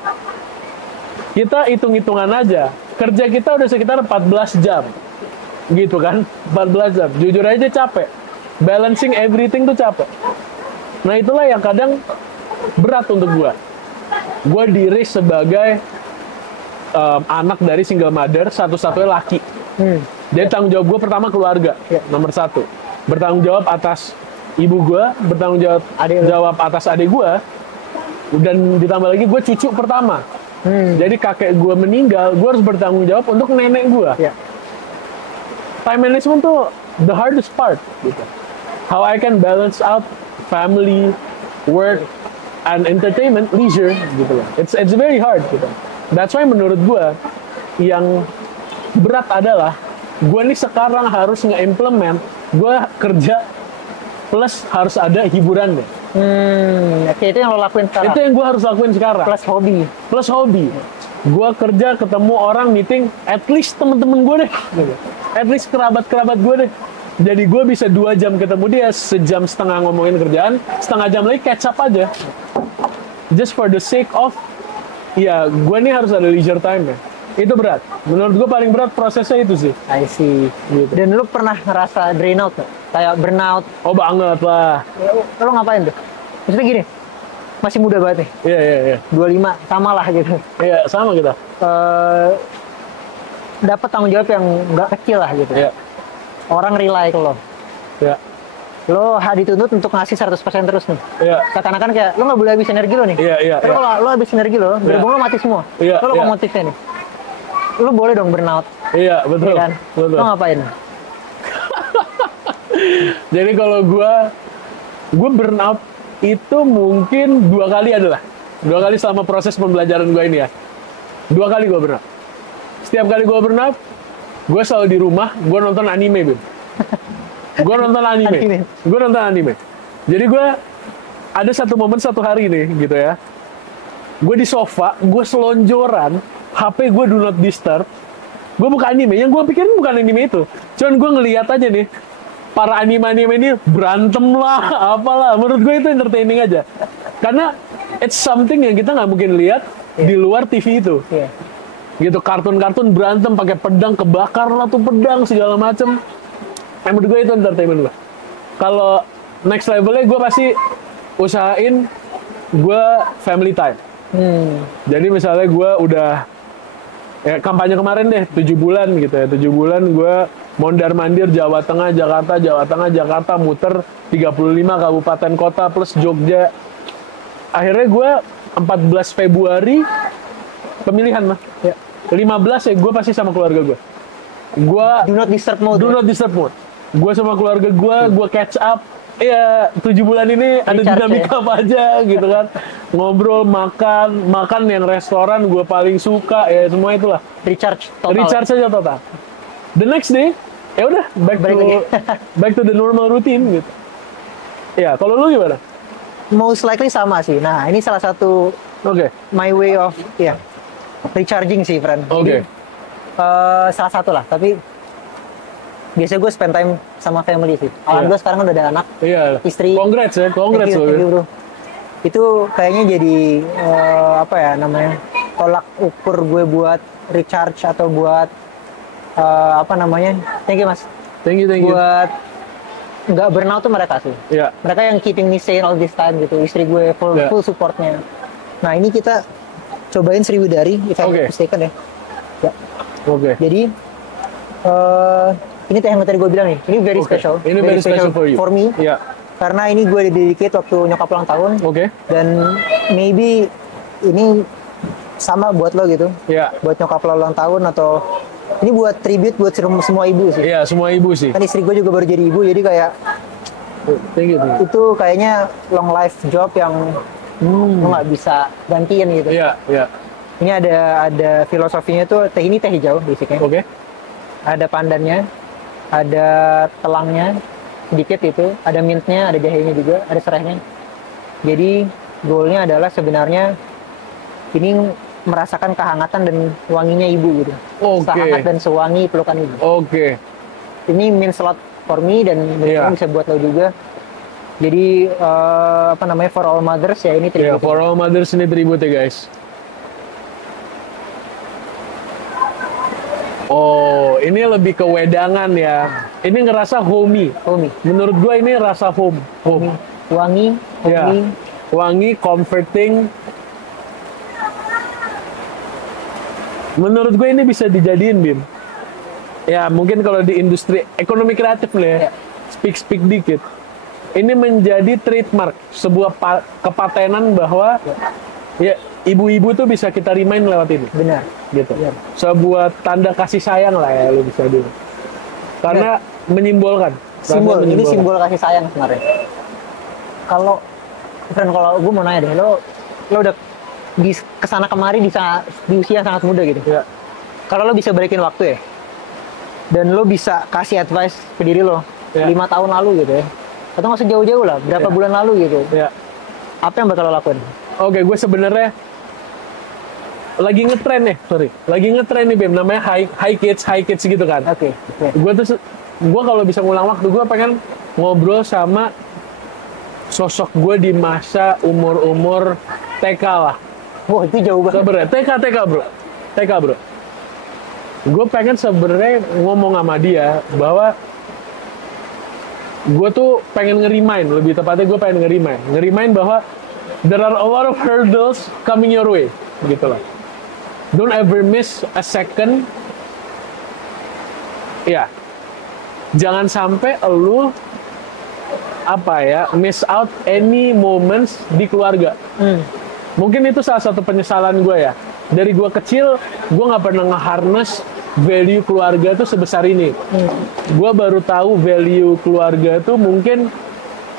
Kita hitung-hitungan aja. Kerja kita udah sekitar 14 jam. Gitu kan? 14 jam. Jujur aja capek. Balancing everything tuh capek. Nah itulah yang kadang berat untuk gua. Gua diri sebagai anak dari single mother, satu-satunya laki. Jadi tanggung jawab gue pertama keluarga, nomor satu. Bertanggung jawab atas ibu gue, bertanggung jawab atas adik gue, dan ditambah lagi gue cucu pertama. Jadi kakek gue meninggal, gue harus bertanggung jawab untuk nenek gue. Ya. Time management tuh the hardest part. Gitu. How I can balance out family, work, and entertainment, leisure, gitu loh. It's very hard. Gitu. That's why menurut gue yang berat adalah gue nih sekarang harus nge-implement gue kerja plus harus ada hiburan deh. Oke, itu yang lo lakuin sekarang. Itu yang gue harus lakuin sekarang. Plus hobi. Plus hobi. Gue kerja, ketemu orang, meeting, at least temen-temen gue deh. At least kerabat-kerabat gue deh. Jadi gue bisa 2 jam ketemu dia, sejam setengah ngomongin kerjaan, setengah jam lagi catch up aja. Just for the sake of, ya gue nih harus ada leisure time ya. Itu berat. Menurut gue paling berat prosesnya itu sih. I see. Gitu. Dan lu pernah ngerasa drain out gak? Kayak burnout? Oh banget lah. Lu ngapain tuh? Maksudnya gini, masih muda banget nih. Iya. 25, sama lah gitu. Iya, sama kita. Dapat tanggung jawab yang nggak kecil lah gitu. Iya. Orang rely ke lo. Iya. Lo dituntut untuk ngasih 100% terus nih. Iya. Seakan-akan kayak lo nggak boleh habis energi lo nih. Iya. Tapi kalau lo habis energi lo, gerbong lo mati semua. Iya, Lo lokomotifnya nih. Lo boleh dong burnout. Iya, betul. Iya kan? Betul. Lo ngapain? Jadi kalau gue burnout itu mungkin 2 kali adalah. 2 kali selama proses pembelajaran gue ini ya. 2 kali gue burnout. Setiap kali gue burnout, gue selalu di rumah, gue nonton anime, Bim. Gue nonton anime. Jadi gue ada satu momen satu hari nih, gitu ya. Gue di sofa, gue selonjoran, HP gue do not disturb. Gue buka anime, yang gue pikirin bukan anime itu. Cuman gue ngeliat aja nih, para anime-anime ini berantem lah, apalah. Menurut gue itu entertaining aja. Karena it's something yang kita nggak mungkin lihat di luar TV itu. Gitu, kartun-kartun berantem pakai pedang, kebakar lah tuh pedang, segala macem. Menurut gue itu entertainment gue. Kalau next levelnya gue pasti usahain gue family time. Jadi misalnya gue udah ya, kampanye kemarin deh 7 bulan gitu ya, 7 bulan gue mondar-mandir Jawa Tengah, Jakarta, muter 35 kabupaten kota plus Jogja. Akhirnya gue 14 Februari pemilihan mah. 15 ya gue pasti sama keluarga gue. Do not disturb mode. Gue sama keluarga gue catch up. Ya 7 bulan ini ada dinamika apa aja gitu kan. Ngobrol, makan yang restoran gue paling suka ya, semua itulah. Recharge Aja total. The next day, ya udah back to the normal routine gitu. Ya, kalau lu gimana? Most likely sama sih. Nah, ini salah satu Oke. my way of recharging sih, friend. Oke. Salah satu lah, tapi biasanya gue spend time sama family sih. Alhamdulillah sekarang udah ada anak, Iya. istri. Congrats ya, congrats Thank you, lu. bro. Itu kayaknya jadi apa ya namanya, tolak ukur gue buat recharge atau buat apa namanya, thank you mas, Thank you. buat nggak burnout tuh mereka sih. Iya. Mereka yang keeping me sane all this time gitu. Istri gue full supportnya. Nah ini kita cobain Sriwidari, if I'm not mistaken ya. Ya. Oke. Jadi ini teh yang tadi gue bilang nih, ini very special. Ini very special for you. For me. Iya. Karena ini gue dedicate waktu nyokap ulang tahun. Oke. Dan maybe ini sama buat lo gitu. Iya. Buat nyokap lo ulang tahun atau ini buat tribute buat semua ibu sih. Iya, semua ibu sih. Kan istri gue juga baru jadi ibu, jadi kayak Thank you. itu kayaknya long life job yang lo nggak bisa gantiin gitu. Iya. Ini ada filosofinya tuh teh ini teh hijau basicnya. Oke. Ada pandannya, ada telangnya sedikit itu, ada mintnya, ada jahenya juga, ada serainya. Jadi goalnya adalah sebenarnya ini merasakan kehangatan dan wanginya ibu gitu. Sehangat dan sewangi pelukan ibu. Oke. Ini means a lot for me dan bisa buat lo juga. Jadi apa namanya, for all mothers ya ini tribute. For all mothers ini tribute ya guys. Oh, ini lebih ke wedangan ya. Ini ngerasa homey. Menurut gua ini rasa home. Wangi, homey. Wangi, comforting. Menurut gue ini bisa dijadiin, Bim. Ya, mungkin kalau di industri ekonomi kreatif nih ya, speak dikit. Ini menjadi trademark, sebuah kepatenan bahwa ya ibu-ibu tuh bisa kita remind lewat ini. Benar. Gitu. Sebuah tanda kasih sayang lah ya, lu bisa bilang. Karena menyimbolkan. Simbol, ini simbol kasih sayang sebenarnya. Kalau gue mau nanya deh, lo udah di kesana kemari di usia sangat muda gitu. Ya. Kalau lo bisa balikin waktu ya, dan lo bisa kasih advice ke diri lo 5 tahun lalu gitu ya, atau nggak usah jauh-jauh lah, berapa bulan lalu gitu. Apa yang bakal lo lakuin? Oke, gue sebenarnya lagi ngetren nih Bim, namanya high kids gitu kan. Gue kalau bisa ngulang waktu, gue pengen ngobrol sama sosok gue di masa umur TK lah. Wah, itu jauh banget. Sebenarnya TK bro. Gue pengen sebenarnya ngomong sama dia bahwa gue tuh pengen nge-remind, lebih tepatnya gue pengen nge-remind bahwa there are a lot of hurdles coming your way, gitu lah. Don't ever miss a second. Ya, jangan sampai lu miss out any moments di keluarga. Mungkin itu salah satu penyesalan gue ya. Dari gue kecil, gue nggak pernah nge-harness value keluarga tuh sebesar ini. Gue baru tahu value keluarga tuh mungkin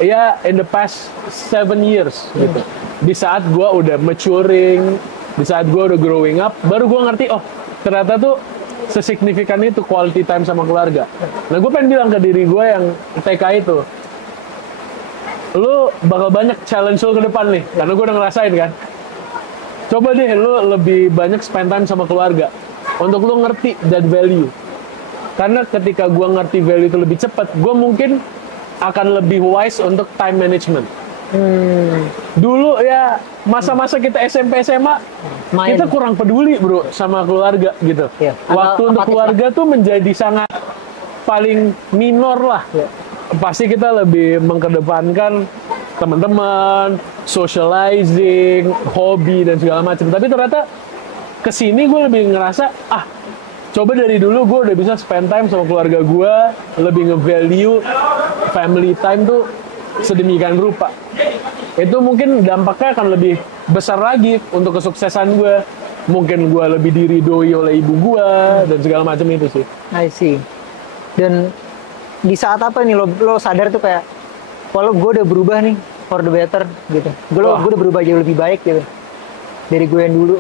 ya in the past 7 years gitu. Di saat gue udah maturing, di saat gue udah growing up, baru gue ngerti, oh ternyata tuh sesignifikan itu quality time sama keluarga. Nah gue pengen bilang ke diri gue yang TK itu, lu bakal banyak challenge lu ke depan nih, karena gue udah ngerasain kan. Coba deh lu lebih banyak spend time sama keluarga untuk lu ngerti that value. Karena ketika gue ngerti value itu lebih cepat, gue mungkin akan lebih wise untuk time management. Dulu ya masa-masa kita SMP SMA kita kurang peduli bro sama keluarga gitu. Waktu untuk keluarga tuh menjadi sangat paling minor lah. Pasti kita lebih mengkedepankan teman-teman, socializing, hobi dan segala macam. Tapi ternyata kesini gue lebih ngerasa coba dari dulu gue udah bisa spend time sama keluarga gue, lebih nge-value family time tuh sedemikian rupa. Itu mungkin dampaknya akan lebih besar lagi untuk kesuksesan gue. Mungkin gue lebih diridhoi oleh ibu gue dan segala macam itu sih. I see. Dan di saat apa nih lo sadar tuh kayak, walau gue udah berubah nih for the better gitu. Gue udah berubah jauh lebih baik gitu dari gue yang dulu.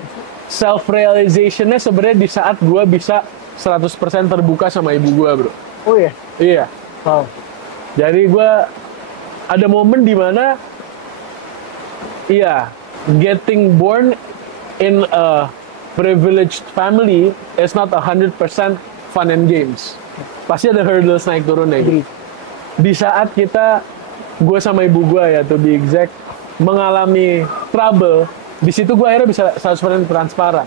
Self realization-nya sebenarnya di saat gue bisa 100% terbuka sama ibu gue bro. Oh iya? Iya. Wow. Jadi gue ada momen di mana getting born in a privileged family is not 100% fun and games. Pasti ada hurdles naik turunnya. Gitu. Di saat gue sama ibu gue ya, to be exact, mengalami trouble, di situ gue akhirnya bisa 100% transparan.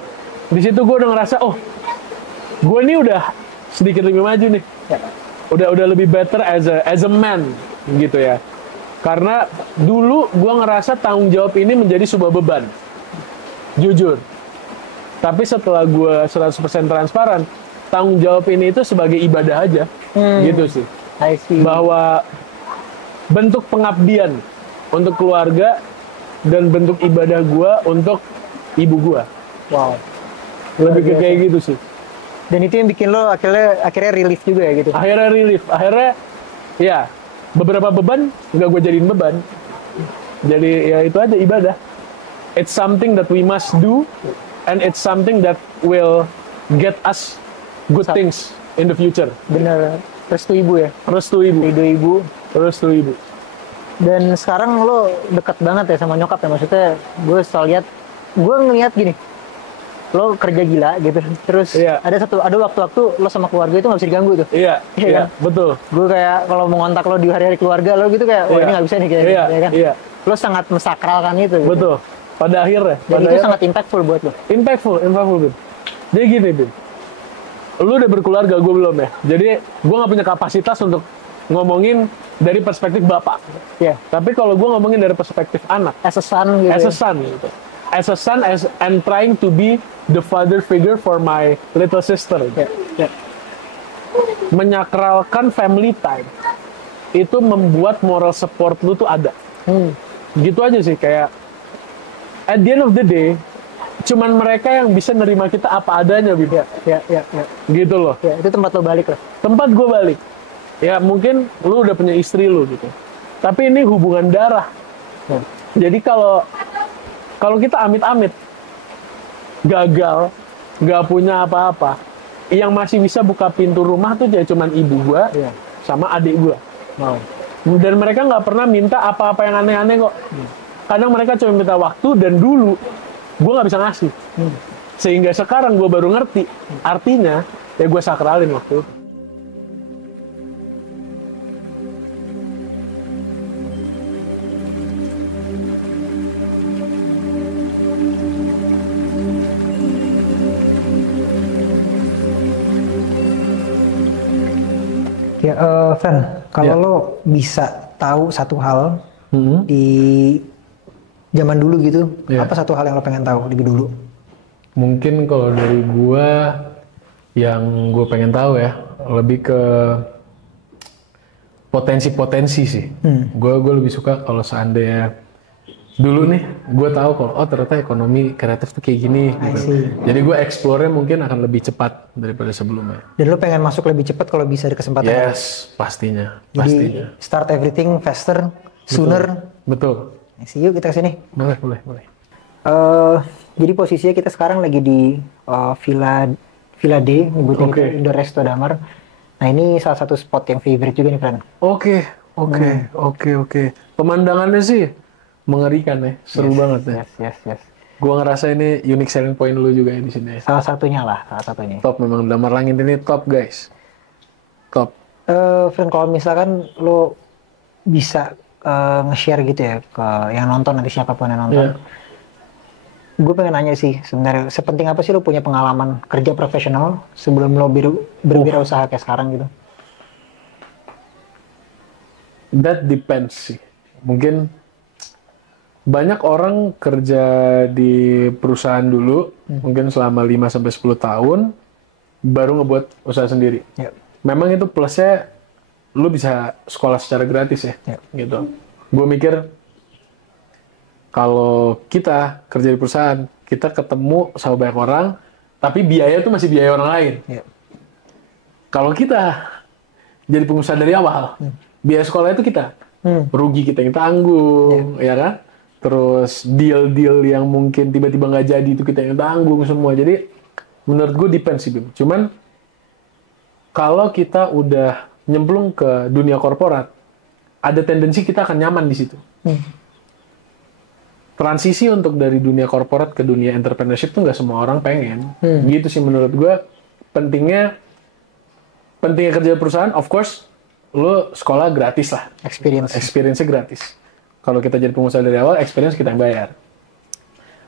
Di situ gue udah ngerasa, oh, gue ini udah sedikit lebih maju nih. Ya. Udah lebih better as a man, gitu ya. Karena dulu gue ngerasa tanggung jawab ini menjadi sebuah beban. Jujur. Tapi setelah gue 100% transparan, tanggung jawab ini itu sebagai ibadah aja. Gitu sih. I see. Bahwa bentuk pengabdian untuk keluarga dan bentuk ibadah gue untuk ibu gue. Wow. Lebih ke kayak gitu sih. Dan itu yang bikin lo akhirnya relief juga ya gitu? Akhirnya relief. Akhirnya ya beberapa beban nggak gue jadiin beban. Jadi ya itu aja ibadah. It's something that we must do and it's something that will get us good things in the future. Bener. Restu ibu ya? Restu ibu. Ridho ibu. Restu ibu. Dan sekarang lo deket banget ya sama nyokap ya? Maksudnya gue selalu lihat, gue ngeliat gini, lo kerja gila gitu, terus ada waktu-waktu lo sama keluarga itu nggak bisa diganggu tuh. Iya kan? Betul. Gue kayak kalau mau ngontak lo di hari-hari keluarga lo gitu kayak, ini nggak bisa nih kayak gitu, ya kan? Lo sangat mensakralkan itu. Gitu. Betul. Pada akhirnya. Dan itu sangat impactful buat lo. Impactful. Bin. Jadi gini, Bin. Lu udah berkeluarga, gue belum ya. Jadi gue nggak punya kapasitas untuk ngomongin dari perspektif bapak. Iya. Tapi kalau gue ngomongin dari perspektif anak. As a son gitu. As a son gitu. As a son and trying to be the father figure for my little sister. Menyakralkan family time itu membuat moral support lu tuh ada. Gitu aja sih, kayak at the end of the day cuman mereka yang bisa nerima kita apa adanya, Bib. Ya. Gitu loh. Ya, itu tempat lo balik lah. Tempat gue balik. Ya mungkin lu udah punya istri lu gitu. Tapi ini hubungan darah. Jadi kalau kita amit-amit gagal, nggak punya apa-apa, yang masih bisa buka pintu rumah tuh ya cuman ibu gua sama adik gua. Dan mereka nggak pernah minta apa-apa yang aneh-aneh kok. Kadang mereka cuma minta waktu, dan dulu gua nggak bisa ngasih. Sehingga sekarang gua baru ngerti artinya, ya gua sakralin waktu itu. Ya, Fran, kalau lo bisa tahu satu hal di zaman dulu gitu, apa satu hal yang lo pengen tahu lebih dulu? Mungkin kalau dari gua, yang gue pengen tahu ya, lebih ke potensi-potensi sih. Gue lebih suka kalau seandainya dulu nih, gue tahu kalau ternyata ekonomi kreatif tuh kayak gini. Gitu. Jadi gue explore-nya mungkin akan lebih cepat daripada sebelumnya. Dan lo pengen masuk lebih cepat kalau bisa ada kesempatan? Yes, pastinya. Jadi start everything faster, sooner. Betul. See you, kita kesini. Boleh. Jadi posisinya kita sekarang lagi di Villa D, nyebutin Indoor Resto Damar. Nah ini salah satu spot yang favorite juga nih, Fran. Oke. Pemandangannya sih mengerikan ya, seru banget ya. Yes. Gua ngerasa ini unique selling point lu juga ya di sini. Salah satunya. Top, memang Damar Langit ini top, guys. Top. Friend, kalau misalkan lo bisa nge-share gitu ya ke yang nonton, nanti siapapun yang nonton. Gue pengen nanya sih, sebenarnya sepenting apa sih lo punya pengalaman kerja profesional sebelum lo berwirausaha kayak sekarang gitu? That depends sih. Mungkin banyak orang kerja di perusahaan dulu, mungkin selama 5-10 tahun, baru ngebuat usaha sendiri. Memang itu plusnya, lu bisa sekolah secara gratis ya. Gitu. Gue mikir, kalau kita kerja di perusahaan, kita ketemu sama banyak orang, tapi biaya itu masih biaya orang lain. Kalau kita jadi pengusaha dari awal, biaya sekolah itu kita. Rugi kita yang tanggung, ya kan? Terus deal-deal yang mungkin tiba-tiba nggak jadi itu kita yang tanggung semua. Jadi menurut gue depends sih, Bim. Cuman kalau kita udah nyemplung ke dunia korporat, ada tendensi kita akan nyaman di situ. Transisi untuk dari dunia korporat ke dunia entrepreneurship tuh nggak semua orang pengen. Gitu sih menurut gue. Pentingnya kerja perusahaan, of course, lo sekolah gratis lah. Experience-nya gratis. Kalau kita jadi pengusaha dari awal, experience kita yang bayar.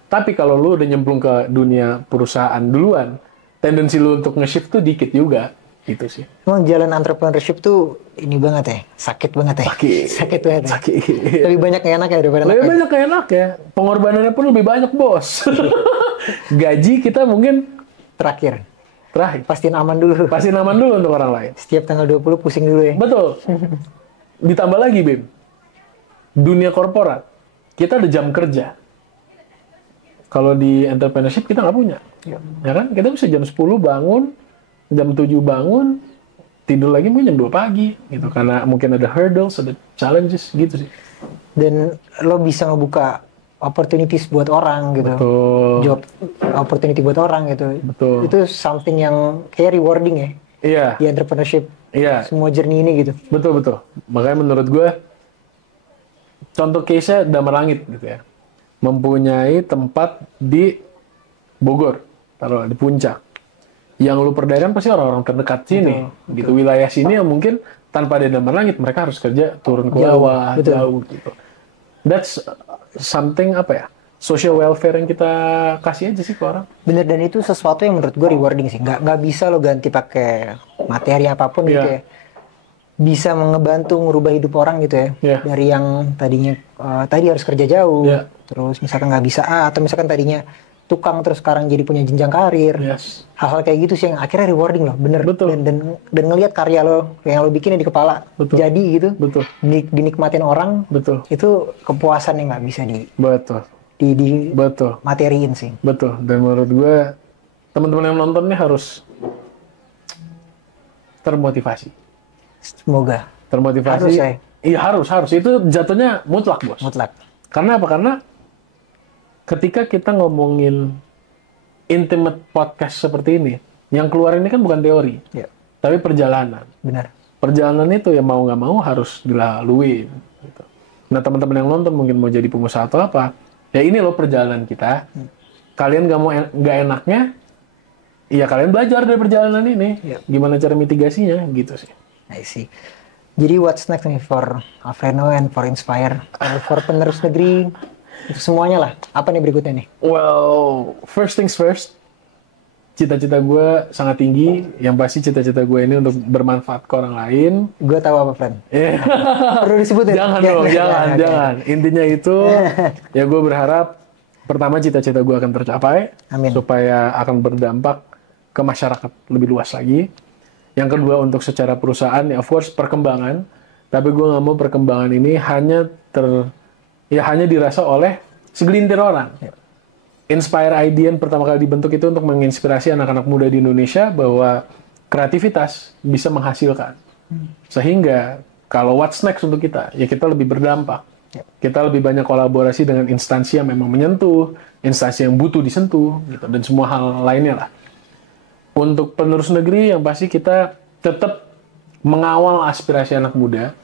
Tapi kalau lo udah nyemplung ke dunia perusahaan duluan, tendensi lo untuk nge-shift tuh dikit juga. Gitu sih. Emang jalan entrepreneurship tuh ini banget ya, sakit banget ya. Sakit banget. Sakit. Lebih banyak yang enak ya daripada lebih banyak yang enak ya. Pengorbanannya pun lebih banyak, bos. Gaji kita mungkin terakhir. Pastiin aman dulu. Pastiin aman dulu untuk orang lain. Setiap tanggal 20 pusing dulu ya. Betul. Ditambah lagi, Bim. Dunia korporat, kita ada jam kerja. Kalau di entrepreneurship kita nggak punya. Ya kan? Kita bisa jam 10 bangun, jam 7 bangun, tidur lagi mungkin jam 2 pagi. Gitu. Karena mungkin ada hurdles, ada challenges gitu sih. Dan lo bisa ngebuka opportunities buat orang gitu. Betul. Job opportunity buat orang gitu. Betul. Itu something yang kayak rewarding ya. Iya. Di entrepreneurship. Iya. Semua journey ini gitu. Betul. Makanya menurut gue, contoh case-nya Damar Langit gitu ya. Mempunyai tempat di Bogor, taruh di puncak. Yang lu perdayakan pasti orang-orang terdekat sini. Betul. Gitu. Wilayah sini yang mungkin tanpa ada Damar Langit, mereka harus kerja turun ke bawah, jauh gitu. That's something social welfare yang kita kasih aja sih ke orang. Bener, dan itu sesuatu yang menurut gue rewarding sih. Nggak bisa lo ganti pakai materi apapun gitu ya. Bisa ngebantu ngerubah hidup orang gitu ya. Dari yang tadinya tadi harus kerja jauh, terus misalkan nggak bisa atau misalkan tadinya tukang terus sekarang jadi punya jenjang karir. Hal-hal kayak gitu sih yang akhirnya rewarding loh, bener. Betul. Dan ngelihat karya lo yang lo bikin di kepala jadi gitu. Betul. Dinikmatin orang. Betul. Itu kepuasan yang nggak bisa Betul. Betul. Materiin sih. Betul. Dan menurut gue teman-teman yang nonton nih harus termotivasi. Semoga. Termotivasi. Harus ya. Iya harus. Itu jatuhnya mutlak, bos. Mutlak. Karena apa? Karena ketika kita ngomongin intimate podcast seperti ini, yang keluar ini kan bukan teori, tapi perjalanan. Benar. Perjalanan itu ya mau nggak mau harus dilalui. Gitu. Nah teman-teman yang nonton mungkin mau jadi pengusaha atau apa, ya ini loh perjalanan kita. Kalian nggak enaknya, ya kalian belajar dari perjalanan ini. Gimana cara mitigasinya, gitu sih. I see. Jadi what's next nih for Alfredo and for Inspire, for penerus negeri? Semuanya lah. Apa nih berikutnya nih? Well, first things first. Cita-cita gue sangat tinggi. Yang pasti cita-cita gue ini untuk bermanfaat ke orang lain. Gue tahu apa, friend. Perlu disebutin? Jangan dong, jangan. Intinya itu, ya gue berharap pertama cita-cita gue akan tercapai. Amin. Supaya akan berdampak ke masyarakat lebih luas lagi. Yang kedua untuk secara perusahaan, ya of course perkembangan. Tapi gue nggak mau perkembangan ini hanya dirasa oleh segelintir orang. Inspire ID yang pertama kali dibentuk itu untuk menginspirasi anak-anak muda di Indonesia bahwa kreativitas bisa menghasilkan. Sehingga kalau what's next untuk kita, ya kita lebih berdampak. Kita lebih banyak kolaborasi dengan instansi yang memang menyentuh, instansi yang butuh disentuh, gitu, dan semua hal lainnya lah. Untuk penerus negeri yang pasti kita tetap mengawal aspirasi anak muda.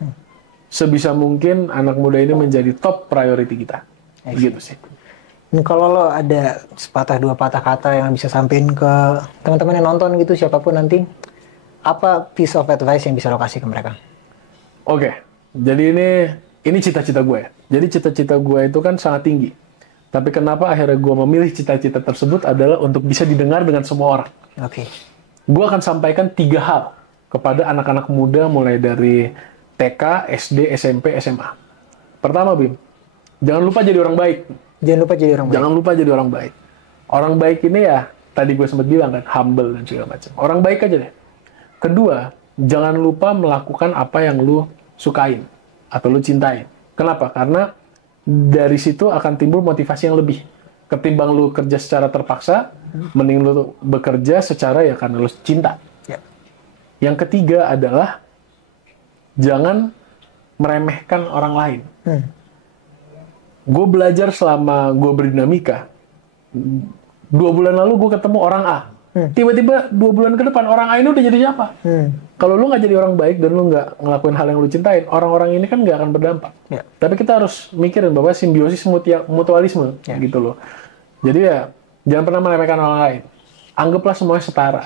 Sebisa mungkin anak muda ini menjadi top priority kita. Gitu sih. Kalau lo ada sepatah dua patah kata yang bisa sampein ke teman-teman yang nonton gitu, siapapun nanti, apa piece of advice yang bisa lo kasih ke mereka? Oke, jadi ini cita-cita gue. Jadi cita-cita gue itu kan sangat tinggi. Tapi kenapa akhirnya gue memilih cita-cita tersebut adalah untuk bisa didengar dengan semua orang. Oke. Gue akan sampaikan 3 hal kepada anak-anak muda mulai dari TK, SD, SMP, SMA. Pertama, Bim, jangan lupa jadi orang baik. Jangan lupa jadi orang baik. Jangan lupa jadi orang baik. Orang baik ini ya, tadi gue sempat bilang kan, humble dan segala macam. Orang baik aja deh. Kedua, jangan lupa melakukan apa yang lu sukain atau lu cintain. Kenapa? Karena dari situ akan timbul motivasi yang lebih. Ketimbang lu kerja secara terpaksa, mending lu bekerja secara ya karena lu cinta. Yang ketiga adalah jangan meremehkan orang lain. Gue belajar selama gue berdinamika. 2 bulan lalu gue ketemu orang A. Tiba-tiba 2 bulan ke depan orang A ini udah jadi siapa? Kalau lu nggak jadi orang baik dan lu nggak ngelakuin hal yang lu cintain, orang-orang ini kan nggak akan berdampak. Ya. Tapi kita harus mikirin bahwa simbiosis mutualisme gitu loh. Jadi ya jangan pernah meremehkan orang lain. Anggaplah semuanya setara.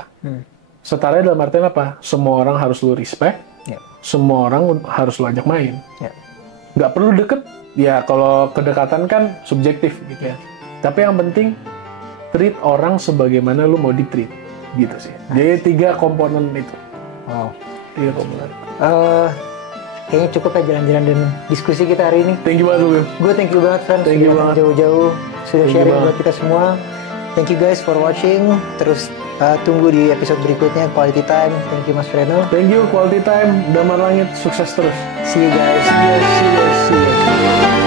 Setara dalam artian apa? Semua orang harus lu respect. Ya. Semua orang harus lu ajak main. Ya. Nggak perlu deket. Ya kalau kedekatan kan subjektif gitu ya. Tapi yang penting treat orang sebagaimana lu mau di-treat gitu sih. Jadi 3 komponen itu. Wow. 3 komponen. Kayaknya cukup ya jalan-jalan dan diskusi kita hari ini. Thank you banget lu. Gue thank you banget friends, Thank you sudah banget. jauh-jauh, sudah Thank you sharing banget. buat kita semua. Thank you guys for watching. Terus tunggu di episode berikutnya Quality Time. Thank you Mas Freno. Thank you, quality time, Damar Langit, sukses terus. See you guys. See you.